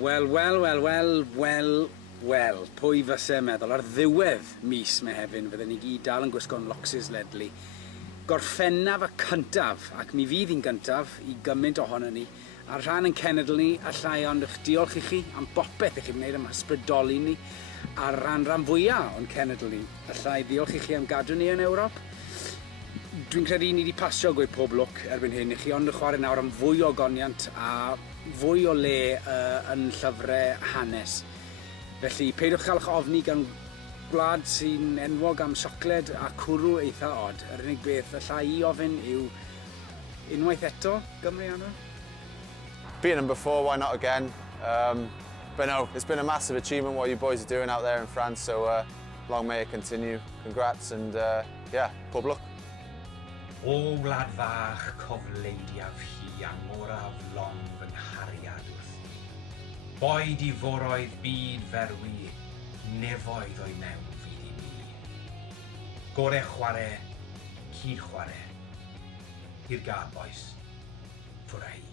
Wel, pwy fyse meddwl ar ddiwedd mis Mehefin fydden ni gyd dal yn gwisgo'n locsys ledlu. Gorffennaf y cyntaf, ac mi fydd hi'n gyntaf i gymaint ohono ni, a'r rhan yn cenedl ni, allai ond eich diolch i chi am bopeth i chi'n gwneud am hysbrydoli ni, a'r rhan fwyaf o'n cenedl ni, allai ddiolch i chi am gadw ni yn Ewrop. Dwi'n credu ni wedi pasio gweud pob lwc erbyn hyn i chi, ond y chwarae nawr am fwy o goniant a fwy o le yn llyfrau hanes. Felly, peidwch cael eich ofni gan gwlad sy'n enwog am siocled a cwrw eitha od. Yr unig beth allai I ofyn yw unwaith eto, Gymru Anna? Beaten them before, why not again? But no, it's been a massive achievement what you boys are doing out there in France, so long may it continue. Congrats and yeah, pob lwc. O wlad fach cofleidiaf hi angoraf long fy nghariad wrth ni. Boed I foroedd byd ferwi, nefoedd o'i mewn fydd I mi. Gore chwarae, cyd chwarae, i'r gad boes, ffwrra hi.